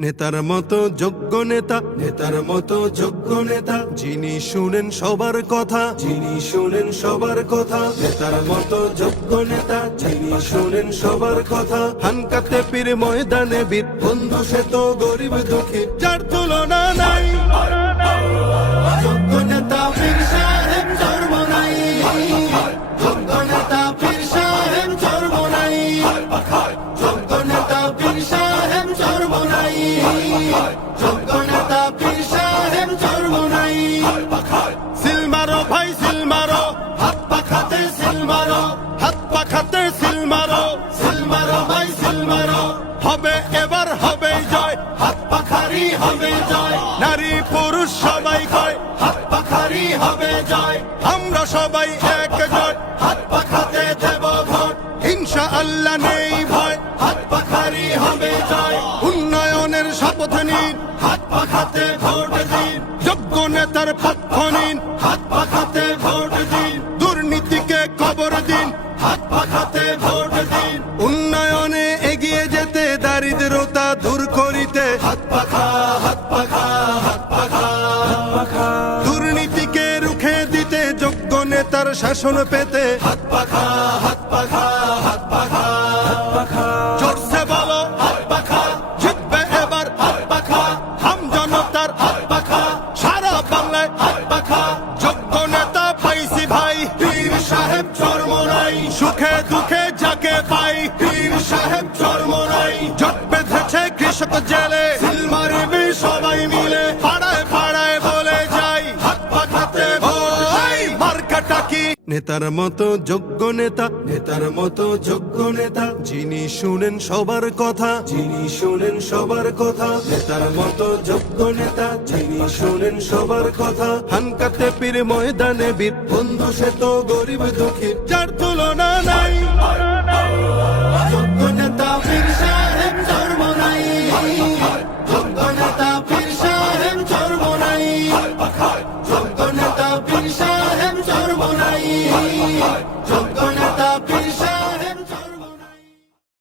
নেতার মতো যোগ্য নেতা, নেতার মতো যোগ্য নেতা। যিনি শুনেন সবার কথা, যিনি শুনেন সবার কথা। নেতার মতো যোগ্য নেতা, যিনি শুনেন সবার কথা। হানকাতে পীর ময়দানে বীর বন্ধু সে তো গরিব দুঃখী, যার তুলনা নাই। পাখারি হবে জয়। নারী পুরুষ সবাই কয়, হাত পাখারি হবে জয়। আমরা সবাই এক জয় হাত পাখাতে দেব ভোট। ইনশা আল্লাহ নেই ভয়, হাত পাখারি হবে জয়। উন্নয়নের শপথ নিন, হাত পাখাতে ভোট দিন। যোগ্য নেতার পক্ষ নিন, হাত পাখাতে ভোট দিন। দুর্নীতিকে কবর দিন, হাত পাখাতে ভোট দিন। উন্নয়নে এগিয়ে যেতে দারিদ্রতা দূর করিতে হাত পাখা হাত পাখা হাত পাখা। দুর্নীতিকে রুখে দিতে যোগ্য নেতার শাসন পেতে। হাত পাখা হাত পাখা হাত পাখা। হাত পাখা জোরসে বলো হাত পাখা। জিতবে এবার হাত পাখা। হাম জনতার হাত পাখা। সারা বাংলায় হাত পাখা। যোগ্য নেতা পাইছি ভাই। পীর সাহেব চর্ম নাই। সুখে দুঃখে যাকে পাই। পীর সাহেব চর্ম বেঁধেছে জেলে। মারবি সবাই মিলে পাড়ায় পাড়ায় বলে যাই। হাত পাখাতে ভাই মার্কাটা কি? নেতার মতো যোগ্য নেতা, নেতার মতো যোগ্য নেতা, যিনি শুনেন সবার কথা, যিনি শুনেন সবার কথা, নেতার মতো যোগ্য নেতা, যিনি শুনেন সবার কথা। হানকাতে পীর ময়দানে বীর, বন্ধু সে তো গরিব দুঃখী, যার তুলনা নাই। সত্য নেতা পীর সাহেব